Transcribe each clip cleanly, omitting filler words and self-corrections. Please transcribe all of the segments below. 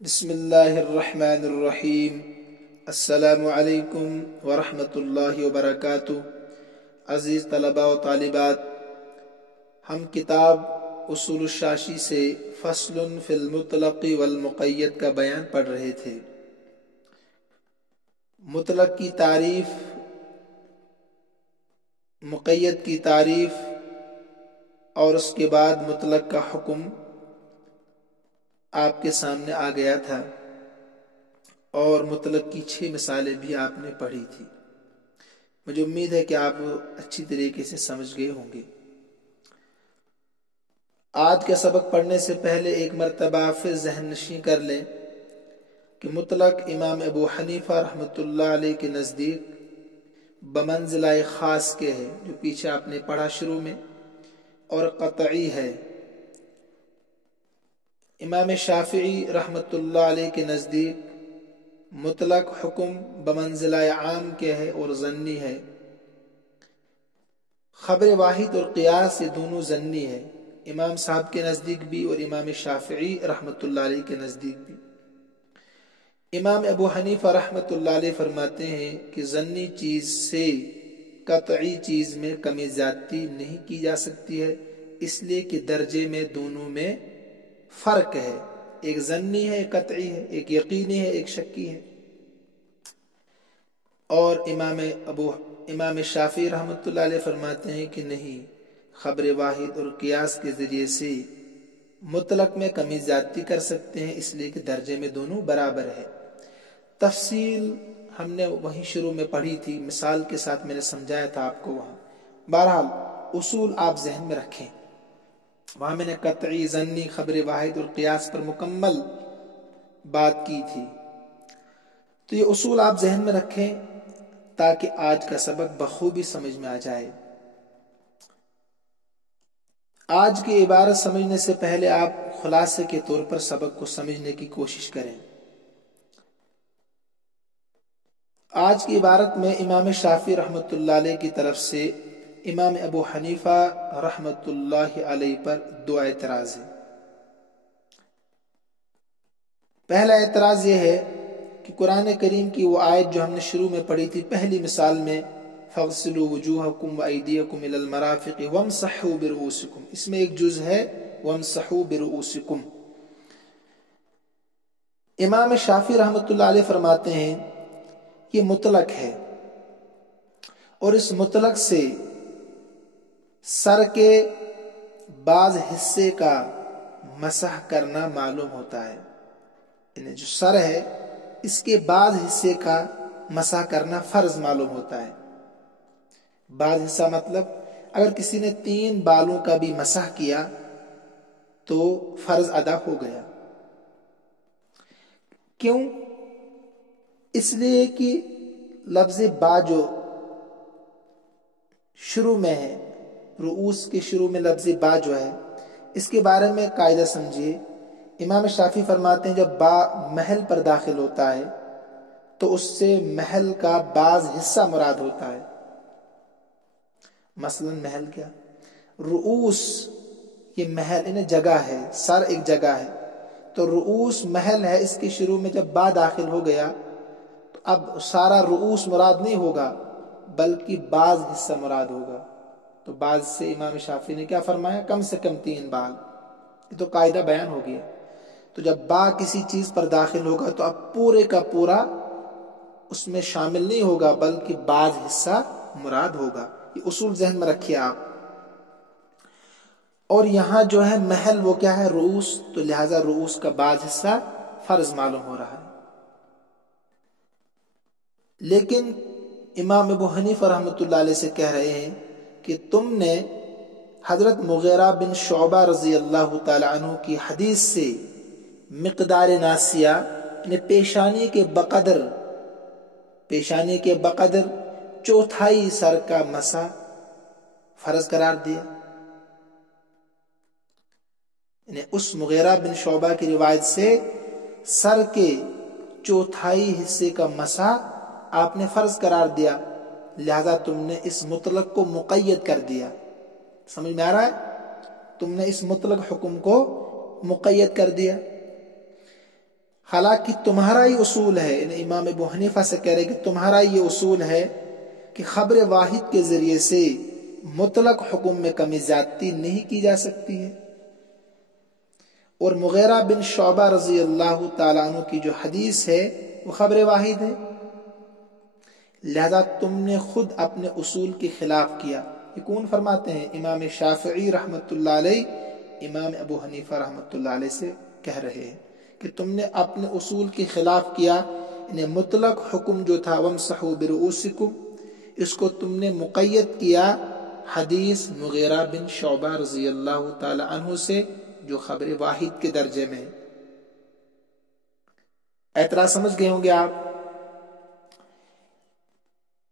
بسم اللہ الرحمن الرحیم۔ السلام علیکم ورحمۃ اللہ وبرکاتہ۔ عزیز طلباء و طالبات، ہم کتاب اصول الشاشی سے فصل فی المطلق والمقید کا بیان پڑھ رہے تھے۔ مطلق کی تعریف، مقید کی تعریف اور اس کے بعد مطلق کا حکم آپ کے سامنے آ گیا تھا، اور مطلق کی 6 مثالیں بھی آپ نے پڑھی تھی۔ مجھے امید ہے کہ آپ اچھی طریقے سے سمجھ گئے ہوں گے۔ آج کا سبق پڑھنے سے پہلے ایک مرتبہ پھر ذہن نشین کر لیں کہ مطلق امام ابو حنیفہ رحمۃ اللہ علیہ کے نزدیک بمنزلہ خاص کے ہے، جو پیچھے آپ نے پڑھا شروع میں، اور قطعی ہے۔ امام شافعی رحمۃ اللہ علیہ کے نزدیک مطلق حکم بمنزلہ عام کے ہے اور ظنی ہے۔ خبر واحد اور قیاس یہ دونوں ظنی ہے، امام صاحب کے نزدیک بھی اور امام شافعی رحمۃ اللہ علیہ کے نزدیک بھی۔ امام ابو حنیفہ رحمۃ اللہ علیہ فرماتے ہیں کہ ظنی چیز سے قطعی چیز میں کمی زیادتی نہیں کی جا سکتی ہے، اس لیے کہ درجے میں دونوں میں فرق ہے، ایک ظنی ہے ایک قطعی ہے، ایک یقینی ہے ایک شکی ہے۔ اور امام شافعی رحمۃ اللہ علیہ فرماتے ہیں کہ نہیں، خبر واحد اور قیاس کے ذریعے سے مطلق میں کمی زیادتی کر سکتے ہیں، اس لیے کہ درجے میں دونوں برابر ہے۔ تفصیل ہم نے وہیں شروع میں پڑھی تھی، مثال کے ساتھ میں نے سمجھایا تھا آپ کو وہاں۔ بہرحال اصول آپ ذہن میں رکھیں، وہاں میں نے قطعی، ظنی، خبر واحد اور قیاس پر مکمل بات کی تھی۔ تو یہ اصول آپ ذہن میں رکھیں تاکہ آج کا سبق بخوبی سمجھ میں آ جائے۔ آج کی عبارت سمجھنے سے پہلے آپ خلاصے کے طور پر سبق کو سمجھنے کی کوشش کریں۔ آج کی عبارت میں امام شافعی رحمۃ اللہ علیہ کی طرف سے امام ابو حنیفہ رحمۃ اللہ علیہ پر 2 اعتراض ہیں۔ پہلا اعتراض یہ ہے کہ قرآن کریم کی وہ آیت جو ہم نے شروع میں پڑھی تھی پہلی مثال میں، فَاغْسِلُوا وُجُوهَكُمْ وَأَيْدِيَكُمْ إِلَى الْمَرَافِقِ وَامْسَحُوا بِرُؤُوسِكُمْ، اس میں ایک جز ہے وَامْسَحُوا بِرُؤُوسِكُمْ۔ امام شافعی رحمۃ اللہ علیہ فرماتے ہیں یہ مطلق ہے، اور اس مطلق سے سر کے بعض حصے کا مسح کرنا معلوم ہوتا ہے، یعنی جو سر ہے اس کے بعض حصے کا مسح کرنا فرض معلوم ہوتا ہے۔ بعض حصہ مطلب اگر کسی نے 3 بالوں کا بھی مسح کیا تو فرض ادا ہو گیا۔ کیوں؟ اس لیے کہ لفظ با جو شروع میں ہے، رؤوس کے شروع میں لفظ با جو ہے، اس کے بارے میں قاعدہ سمجھیے۔ امام شافعی فرماتے ہیں جب با محل پر داخل ہوتا ہے تو اس سے محل کا بعض حصہ مراد ہوتا ہے۔ مثلا محل کیا؟ رؤوس یہ محل، انہیں جگہ ہے، سر ایک جگہ ہے، تو رؤوس محل ہے، اس کے شروع میں جب با داخل ہو گیا تو اب سارا رؤوس مراد نہیں ہوگا بلکہ بعض حصہ مراد ہوگا۔ تو بعض سے امام شافعی نے کیا فرمایا؟ کم سے کم 3 بال۔ یہ تو قاعدہ بیان ہو گیا۔ تو جب با کسی چیز پر داخل ہوگا تو اب پورے کا پورا اس میں شامل نہیں ہوگا بلکہ بعض حصہ مراد ہوگا۔ یہ اصول ذہن میں رکھیے آپ۔ اور یہاں جو ہے محل وہ کیا ہے؟ رؤوس، تو لہٰذا رؤوس کا بعض حصہ فرض معلوم ہو رہا ہے۔ لیکن امام ابو حنیفہ رحمۃ اللہ علیہ سے کہہ رہے ہیں کہ تم نے حضرت مغیرہ بن شعبہ رضی اللہ تعالی عنہ کی حدیث سے مقدار ناسیہ، یعنی پیشانی کے بقدر چوتھائی سر کا مسح فرض قرار دیا۔ یعنی اس مغیرہ بن شعبہ کی روایت سے سر کے چوتھائی حصے کا مسح آپ نے فرض قرار دیا، لہذا تم نے اس مطلق کو مقید کر دیا۔ سمجھ میں آ رہا ہے؟ تم نے اس مطلق حکم کو مقید کر دیا۔ حالانکہ تمہارا ہی اصول ہے، امام ابو حنیفہ سے کہہ رہے کہ تمہارا یہ اصول ہے کہ خبر واحد کے ذریعے سے مطلق حکم میں کمی زیادتی نہیں کی جا سکتی ہے، اور مغیرہ بن شعبہ رضی اللہ تعالیٰ عنہ کی جو حدیث ہے وہ خبر واحد ہے، لہذا تم نے خود اپنے اصول کے خلاف کیا۔ یہ کون فرماتے ہیں؟ امام شافعی رحمۃ اللہ علیہ امام ابو حنیفہ رحمۃ اللہ علیہ سے کہہ رہے ہیں کہ تم نے اپنے اصول کے خلاف کیا، انہیں مطلق حکم جو تھا وَامْسَحُوا بِرُؤُوسِكُمْ، اس کو تم نے مقید کیا حدیث مغیرہ بن شعبہ رضی اللہ تعالی عنہ سے جو خبر واحد کے درجے میں۔ اعتراض سمجھ گئے ہوں گے آپ؟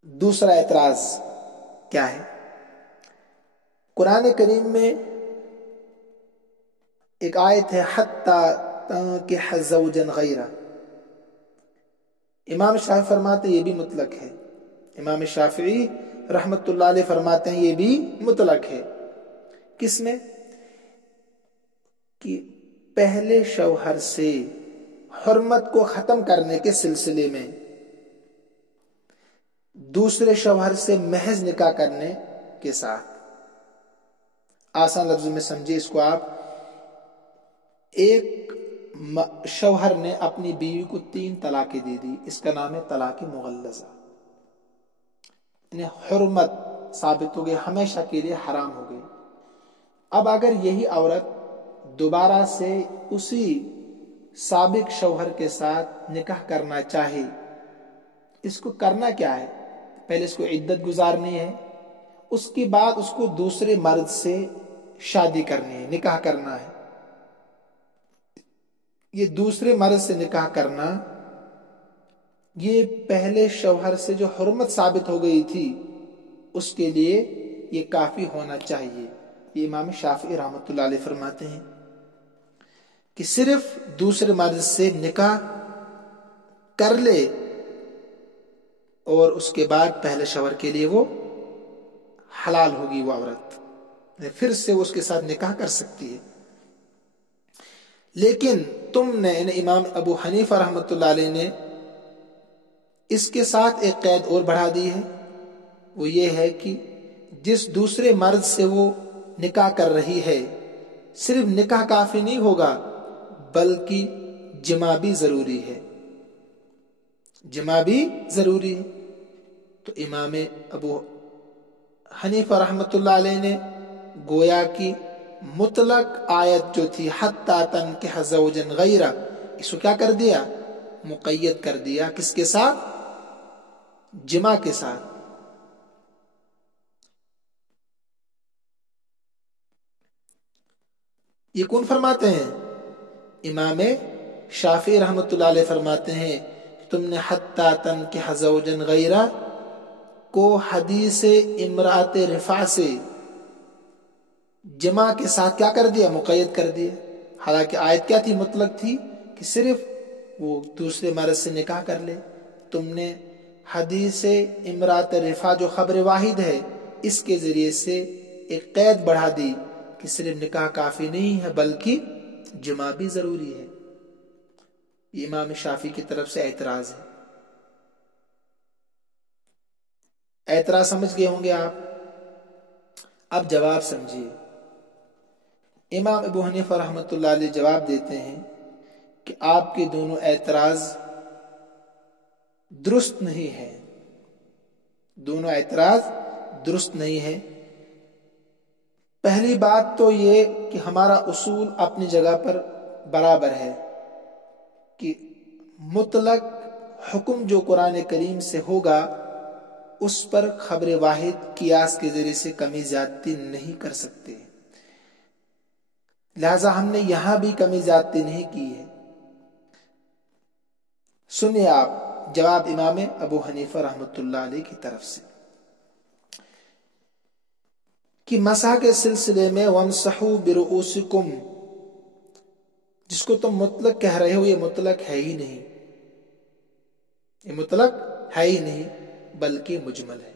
دوسرا اعتراض کیا ہے؟ قرآن کریم میں ایک آیت ہے حَتَّى تَنكِحَ زَوْجًا غَيْرَهُ، امام شافعی فرماتے ہیں یہ بھی مطلق ہے، امام شافعی رحمت اللہ علیہ فرماتے ہیں یہ بھی مطلق ہے۔ کس میں؟ کہ پہلے شوہر سے حرمت کو ختم کرنے کے سلسلے میں دوسرے شوہر سے محض نکاح کرنے کے ساتھ۔ آسان لفظوں میں سمجھے اس کو آپ، ایک شوہر نے اپنی بیوی کو 3 طلاقیں دے دی، اس کا نام ہے طلاق مغلظہ، انہیں حرمت ثابت ہو گئی، ہمیشہ کے لیے حرام ہو گئی۔ اب اگر یہی عورت دوبارہ سے اسی سابق شوہر کے ساتھ نکاح کرنا چاہے، اس کو کرنا کیا ہے؟ پہلے اس کو عدت گزارنی ہے، اس کے بعد اس کو دوسرے مرد سے شادی کرنی ہے، نکاح کرنا ہے۔ یہ دوسرے مرد سے نکاح کرنا، یہ پہلے شوہر سے جو حرمت ثابت ہو گئی تھی اس کے لیے یہ کافی ہونا چاہیے۔ یہ امام شافعی رحمۃ اللہ علیہ فرماتے ہیں کہ صرف دوسرے مرد سے نکاح کر لے اور اس کے بعد پہلے شوہر کے لیے وہ حلال ہوگی، وہ عورت پھر سے اس کے ساتھ نکاح کر سکتی ہے۔ لیکن تم نے امام ابو حنیفہ رحمۃ اللہ علیہ نے اس کے ساتھ ایک قید اور بڑھا دی ہے، وہ یہ ہے کہ جس دوسرے مرد سے وہ نکاح کر رہی ہے صرف نکاح کافی نہیں ہوگا بلکہ جماع بھی ضروری ہے، جماع بھی ضروری ہے۔ تو امام ابو حنیفہ رحمۃ اللہ علیہ نے گویا کی مطلق آیت جو تھی حَتَّى تَنكِحَ زَوْجًا غَيْرَهُ، اس کو کیا کر دیا؟ مقید کر دیا، کس کے ساتھ؟ جماع کے ساتھ۔ یہ کون فرماتے ہیں؟ امام شافعی رحمۃ اللہ علیہ فرماتے ہیں تم نے حَتَّى تَنكِحَ زَوْجًا غَيْرَهُ کو حدیث امرأت رفاع سے جماع کے ساتھ کیا کر دیا؟ مقید کر دیا، حالانکہ آیت کیا تھی؟ مطلق تھی کہ صرف وہ دوسرے مرد سے نکاح کر لے۔ تم نے حدیث امرأت رفاع جو خبر واحد ہے اس کے ذریعے سے ایک قید بڑھا دی کہ صرف نکاح کافی نہیں ہے بلکہ جماع بھی ضروری ہے۔ یہ امام شافعی کی طرف سے اعتراض ہے۔ اعتراض سمجھ گئے ہوں گے آپ؟ اب جواب سمجھیے۔ امام ابو حنیفہ رحمۃ اللہ علیہ جواب دیتے ہیں کہ آپ کے دونوں اعتراض درست نہیں ہے، دونوں اعتراض درست نہیں ہے۔ پہلی بات تو یہ کہ ہمارا اصول اپنی جگہ پر برابر ہے کہ مطلق حکم جو قرآن کریم سے ہوگا اس پر خبر واحد قیاس کے ذریعے سے کمی زیادتی نہیں کر سکتے، لہذا ہم نے یہاں بھی کمی زیادتی نہیں کی ہے۔ سنیے آپ جواب امام ابو حنیفہ رحمۃ اللہ علیہ کی طرف سے کہ مسح کے سلسلے میں وَامْسَحُوا بِرُؤُوسِكُمْ جس کو تم مطلق کہہ رہے ہو یہ مطلق ہے ہی نہیں، یہ مطلق ہے ہی نہیں بلکہ مجمل ہے۔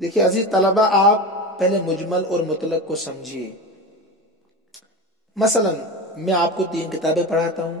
دیکھیے عزیز طلبہ، آپ پہلے مجمل اور مطلق کو سمجھیے۔ مثلا میں آپ کو 3 کتابیں پڑھاتا ہوں،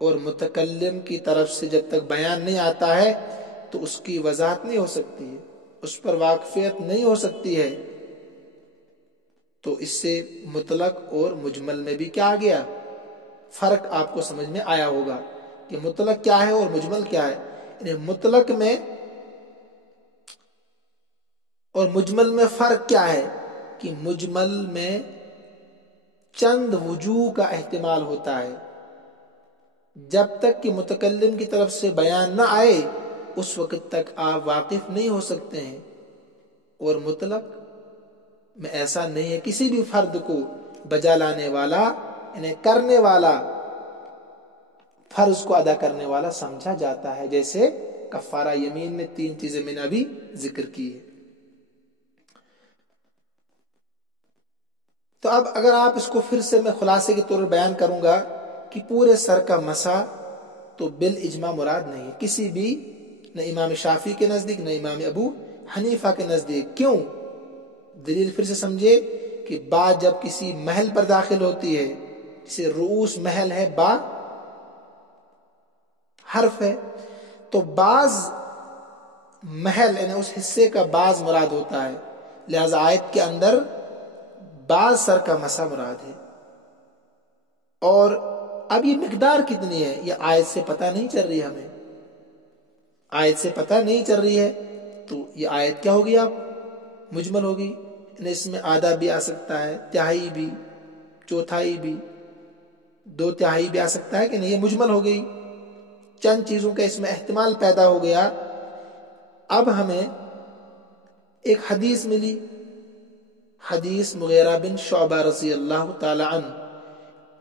اور متکلم کی طرف سے جب تک بیان نہیں آتا ہے تو اس کی وضاحت نہیں ہو سکتی ہے، اس پر واقفیت نہیں ہو سکتی ہے۔ تو اس سے مطلق اور مجمل میں بھی کیا آ گیا؟ فرق آپ کو سمجھ میں آیا ہوگا کہ مطلق کیا ہے اور مجمل کیا ہے۔ یعنی مطلق میں اور مجمل میں فرق کیا ہے کہ مجمل میں چند وجوہ کا احتمال ہوتا ہے، جب تک کہ متکلم کی طرف سے بیان نہ آئے اس وقت تک آپ واقف نہیں ہو سکتے ہیں۔ اور مطلق میں ایسا نہیں ہے، کسی بھی فرد کو بجا لانے والا یعنی کرنے والا، فرض کو ادا کرنے والا سمجھا جاتا ہے، جیسے کفارہ یمین میں 3 چیزیں میں نے ابھی ذکر کی ہے۔ تو اب اگر آپ اس کو پھر سے میں خلاصے کے طور پر بیان کروں گا کہ پورے سر کا مسح تو بالاجماع مراد نہیں ہے، کسی بھی، نہ امام شافعی کے نزدیک نہ امام ابو حنیفہ کے نزدیک۔ کیوں؟ دلیل پھر سے سمجھے کہ با جب کسی محل پر داخل ہوتی ہے، جسے رؤوس محل ہے، با حرف ہے، تو بعض محل یعنی اس حصے کا بعض مراد ہوتا ہے، لہذا آیت کے اندر بعض سر کا مسح مراد ہے۔ اور اب یہ مقدار کتنی ہے یہ آیت سے پتہ نہیں چل رہی، ہمیں آیت سے پتہ نہیں چل رہی ہے، تو یہ آیت کیا ہوگی؟ آپ مجمل ہوگی، یعنی اس میں آدھا بھی آ سکتا ہے، تہائی بھی، چوتھائی بھی، 2/3 بھی آ سکتا ہے کہ نہیں، یہ مجمل ہو گئی۔ چند چیزوں کا اس میں احتمال پیدا ہو گیا۔ اب ہمیں ایک حدیث ملی، حدیث مغیرہ بن شعبہ رضی اللہ تعالی عنہ،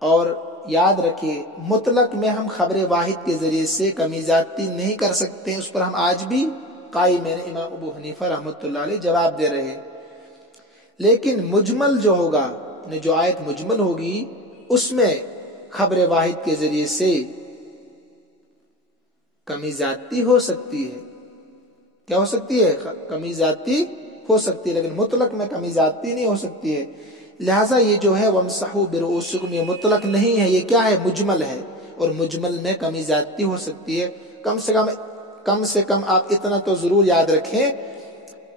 اور یاد رکھیں مطلق میں ہم خبر واحد کے ذریعے سے کمی زیادتی نہیں کر سکتے، اس پر ہم آج بھی قائم ہیں، امام ابو حنیفہ رحمۃ اللہ علیہ جواب دے رہے ہیں۔ لیکن مجمل جو ہوگا، جو آیت مجمل ہوگی، اس میں خبر واحد کے ذریعے سے کمی زیادتی ہو سکتی ہے۔ کیا ہو سکتی ہے؟ کمی زیادتی ہو سکتی ہے، لیکن مطلق میں کمی زیادتی نہیں ہو سکتی ہے۔ لہٰذا یہ جو ہے وَامْسَحُوا بِرُؤُوسِكُمْ، یہ مطلق نہیں ہے، یہ کیا ہے؟ مجمل ہے، اور مجمل میں کمی زیادتی ہو سکتی ہے۔ کم سے کم آپ اتنا تو ضرور یاد رکھیں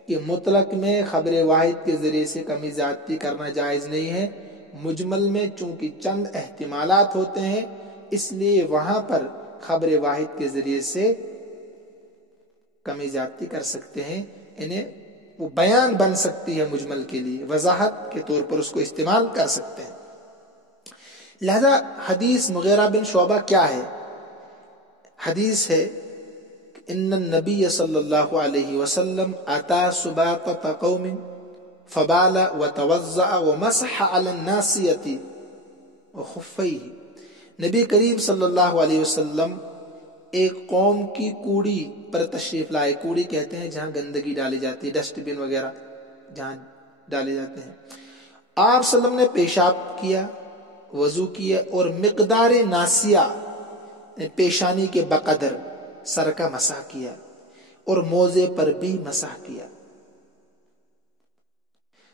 کہ مطلق میں خبر واحد کے ذریعے سے کمی زیادتی کرنا جائز نہیں ہے۔ مجمل میں چونکہ چند احتمالات ہوتے ہیں، اس لیے وہاں پر خبر واحد کے ذریعے سے کمی زیادتی کر سکتے ہیں، انہیں وہ بیان بن سکتی ہے، مجمل کے لیے وضاحت کے طور پر اس کو استعمال کر سکتے ہیں۔ لہذا حدیث مغیرہ بن شعبہ کیا ہے؟ حدیث ہے ان النبی صلی اللہ علیہ وسلم اتا سباطۃ قوم فبال وتوضأ ومسح علی الناصیۃ وخفیہ، نبی کریم صلی اللہ علیہ وسلم ایک قوم کی کوڑی پر تشریف لائے۔ کوڑی کہتے ہیں جہاں گندگی ڈالی جاتی ہے، ڈسٹ بن وغیرہ جہاں ڈالے جاتے ہیں۔ آپ صلی اللہ علیہ وسلم نے پیشاب کیا، وضو کیا، اور مقدار ناسیہ پیشانی کے بقدر سر کا مسح کیا، اور موزے پر بھی مسح کیا۔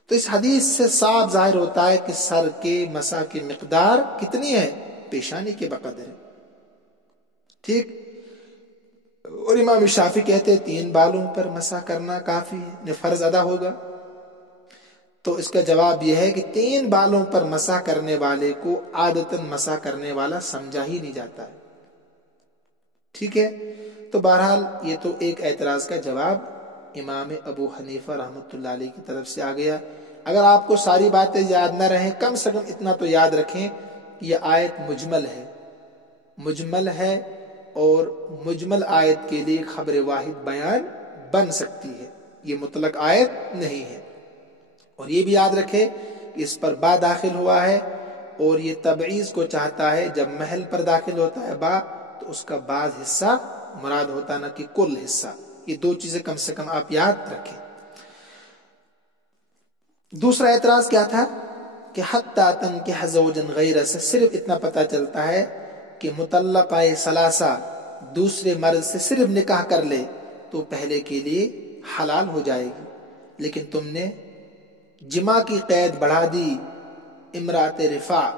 تو اس حدیث سے صاف ظاہر ہوتا ہے کہ سر کے مسح کی مقدار کتنی ہے؟ پیشانی کے بقدر ہے، ٹھیک۔ اور امام شافعی کہتے ہیں 3 بالوں پر مسح کرنا کافی ہے، فرض ادا ہوگا۔ تو اس کا جواب یہ ہے کہ 3 بالوں پر مسح کرنے والے کو عادتاً مسح کرنے والا سمجھا ہی نہیں جاتا ہے، ٹھیک ہے۔ تو بہرحال یہ تو ایک اعتراض کا جواب امام ابو حنیفہ رحمۃ اللہ علیہ کی طرف سے آ گیا۔ اگر آپ کو ساری باتیں یاد نہ رہیں، کم سے کم اتنا تو یاد رکھیں کہ یہ آیت مجمل ہے، اور مجمل آیت کے لیے خبر واحد بیان بن سکتی ہے، یہ مطلق آیت نہیں ہے۔ اور یہ بھی یاد رکھے کہ اس پر با داخل ہوا ہے، اور یہ تبعیض کو چاہتا ہے۔ جب محل پر داخل ہوتا ہے با تو اس کا بعض حصہ مراد ہوتا نہ کہ کل حصہ۔ یہ 2 چیزیں کم سے کم آپ یاد رکھیں۔ دوسرا اعتراض کیا تھا کہ حتی تنکح زوجا غیرہ سے صرف اتنا پتہ چلتا ہے کہ مطلقہ ثلاثہ دوسرے مرد سے صرف نکاح کر لے تو پہلے کے لیے حلال ہو جائے گی، لیکن تم نے جماع کی قید بڑھا دی۔ امرات رفاع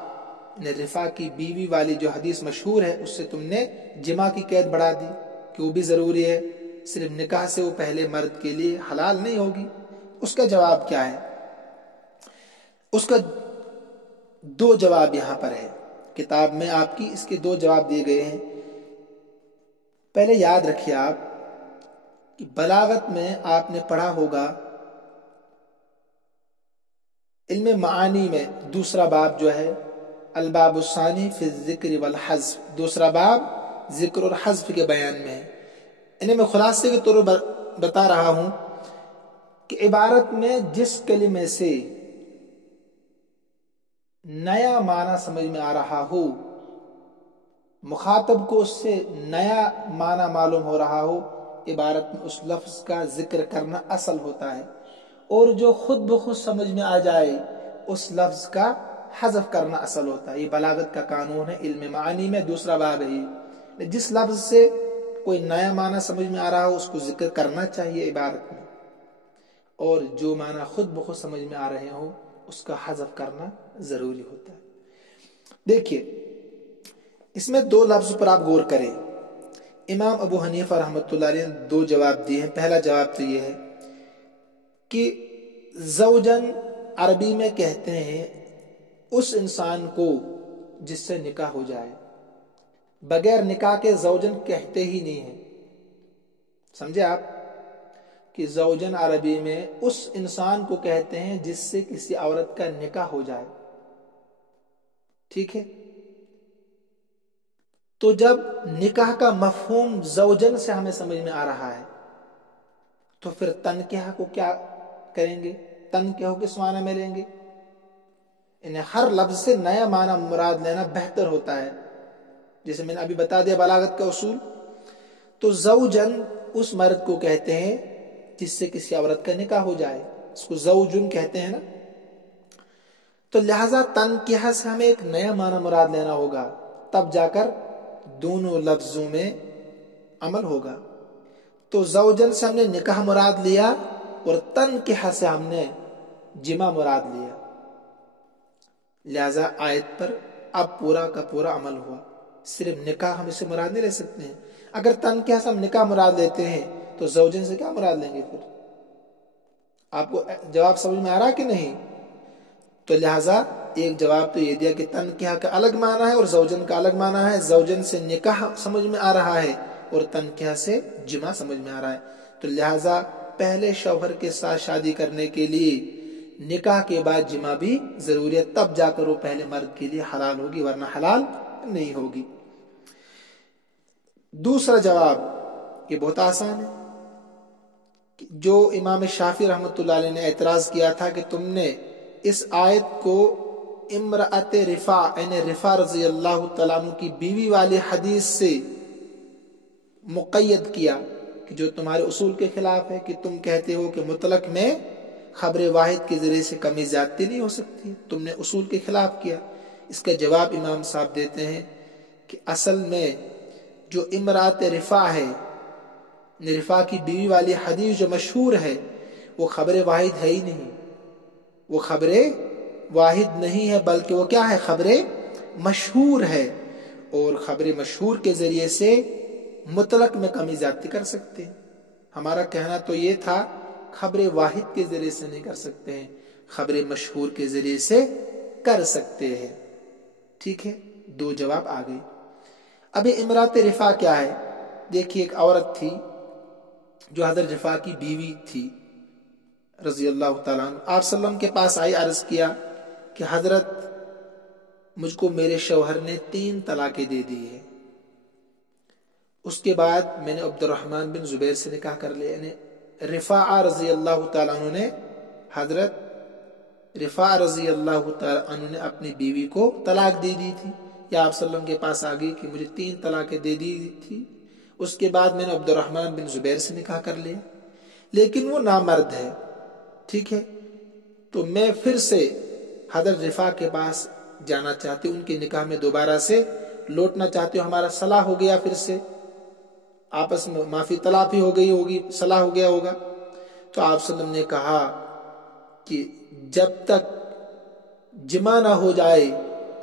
رفا کی بیوی والی جو حدیث مشہور ہے اس سے تم نے جمع کی قید بڑھا دی کہ وہ بھی ضروری ہے، صرف نکاح سے وہ پہلے مرد کے لیے حلال نہیں ہوگی۔ اس کا جواب کیا ہے؟ اس کا دو جواب یہاں پر ہے، کتاب میں آپ کی اس کے دو جواب دیے گئے ہیں۔ پہلے یاد رکھیے آپ کہ بلاغت میں آپ نے پڑھا ہوگا، علم معانی میں دوسرا باب جو ہے الباب الثانی فی الذکر والحذف، دوسرا باب ذکر اور حذف کے بیان میں ہے۔ انہیں میں خلاصے کے طور پر بتا رہا ہوں کہ عبارت میں جس کلمے سے نیا معنی سمجھ میں آ رہا ہو، مخاطب کو اس سے نیا معنی معلوم ہو رہا ہو، عبارت میں اس لفظ کا ذکر کرنا اصل ہوتا ہے، اور جو خود بخود سمجھ میں آ جائے اس لفظ کا حذف کرنا اصل ہوتا ہے۔ یہ بلاغت کا قانون ہے، علم معانی میں دوسرا باب ہے۔ جس لفظ سے کوئی نیا معنی سمجھ میں آ رہا ہو اس کو ذکر کرنا چاہیے عبارت میں، اور جو معنی خود بخود سمجھ میں آ رہے ہوں اس کا حذف کرنا ضروری ہوتا ہے۔ دیکھیے اس میں دو لفظ پر آپ غور کریں۔ امام ابو حنیفہ رحمۃ اللہ علیہ نے دو جواب دیے ہیں۔ پہلا جواب تو یہ ہے کہ زوجن عربی میں کہتے ہیں اس انسان کو جس سے نکاح ہو جائے، بغیر نکاح کے زوجن کہتے ہی نہیں ہیں۔ سمجھے آپ کہ زوجن عربی میں اس انسان کو کہتے ہیں جس سے کسی عورت کا نکاح ہو جائے، ٹھیک ہے؟ تو جب نکاح کا مفہوم زوجن سے ہمیں سمجھ میں آ رہا ہے تو پھر تنکیہ کو کیا کریں گے؟ تنکیہ کس معنی میں لیں گے؟ انہیں ہر لفظ سے نیا معنی مراد لینا بہتر ہوتا ہے، جیسے میں نے ابھی بتا دیا بلاغت کا اصول۔ تو زوجن اس مرد کو کہتے ہیں جس سے کسی عورت کا نکاح ہو جائے، اس کو زوجن کہتے ہیں نا۔ تو لہذا تنکیہ سے ہمیں ایک نیا معنی مراد لینا ہوگا، تب جا کر دونوں لفظوں میں عمل ہوگا۔ تو زوجن سے ہم نے نکاح مراد لیا اور تنکیہ سے ہم نے جمع مراد لیا، لہذا آیت پر اب پورا کا پورا عمل ہوا۔ صرف نکاح ہم اسے مراد نہیں لے سکتے ہیں۔ اگر تنکیہ سے ہم نکاح مراد لیتے ہیں تو زوجن سے کیا مراد لیں گے پھر؟ آپ کو جواب سمجھ میں آ رہا کہ نہیں؟ تو لہذا ایک جواب تو یہ دیا کہ تنکیہ کا الگ معنی ہے اور زوجن کا الگ معنی ہے۔ زوجن سے نکاح سمجھ میں آ رہا ہے اور تنکیہ سے جمع سمجھ میں آ رہا ہے۔ تو لہذا پہلے شوہر کے ساتھ شادی کرنے کے لیے نکاح کے بعد جمع بھی ضروری ہے، تب جا کر وہ پہلے مرد کے لیے حلال ہوگی، ورنہ حلال نہیں ہوگی۔ دوسرا جواب یہ بہت آسان ہے، جو امام شافعی رحمۃ اللہ علیہ نے اعتراض کیا تھا کہ تم نے اس آیت کو امرأت رفاع یعنی رفاع رضی اللہ تعالیٰ عنہ کی بیوی والی حدیث سے مقید کیا، کہ جو تمہارے اصول کے خلاف ہے، کہ تم کہتے ہو کہ مطلق میں خبر واحد کے ذریعے سے کمی زیادتی نہیں ہو سکتی، تم نے اصول کے خلاف کیا۔ اس کا جواب امام صاحب دیتے ہیں کہ اصل میں جو امرأت رفاع ہے، رفاع کی بیوی والی حدیث جو مشہور ہے، وہ خبر واحد ہے ہی نہیں، وہ خبر واحد نہیں ہے، بلکہ وہ کیا ہے؟ خبر مشہور ہے، اور خبر مشہور کے ذریعے سے مطلق میں کمی زیادتی کر سکتے ہیں۔ ہمارا کہنا تو یہ تھا خبر واحد کے ذریعے سے نہیں کر سکتے ہیں، خبر مشہور کے ذریعے سے کر سکتے ہیں، ٹھیک ہے؟ دو جواب آ گئے۔ اب یہ امرأت رفاع کیا ہے؟ دیکھیے ایک عورت تھی جو حضرت رفاع کی بیوی تھی رضی اللہ تعالیٰ عنہ، آپ صلی اللہ علیہ وسلم کے پاس آئی، عرض کیا کہ حضرت مجھ کو میرے شوہر نے 3 طلاقیں دے دی ہے، اس کے بعد میں نے عبد الرحمن بن زبیر سے نکاح کر لیا۔ یعنی رفاع رضی اللہ تعالیٰ عنہ نے، حضرت رفاع رضی اللہ تعالیٰ عنہ نے اپنی بیوی کو طلاق دے دی تھی، یا آپ صلی اللہ علیہ وسلم کے پاس آ گئی کہ مجھے 3 طلاقیں دے دی تھی، اس کے بعد میں نے عبد الرحمن بن زبیر سے نکاح کر لیا، لیکن وہ نامرد ہے، ٹھیک ہے؟ تو میں پھر سے حضرت رفاع کے پاس جانا چاہتی ہوں، ان کے نکاح میں دوبارہ سے لوٹنا چاہتی ہوں، ہمارا صلاح ہو گیا، پھر سے آپس میں معافی تلافی ہو گئی ہوگی، صلاح ہو گیا ہوگا۔ تو آپ صلی اللہ علیہ وسلم نے کہا کہ جب تک جمع نہ ہو جائے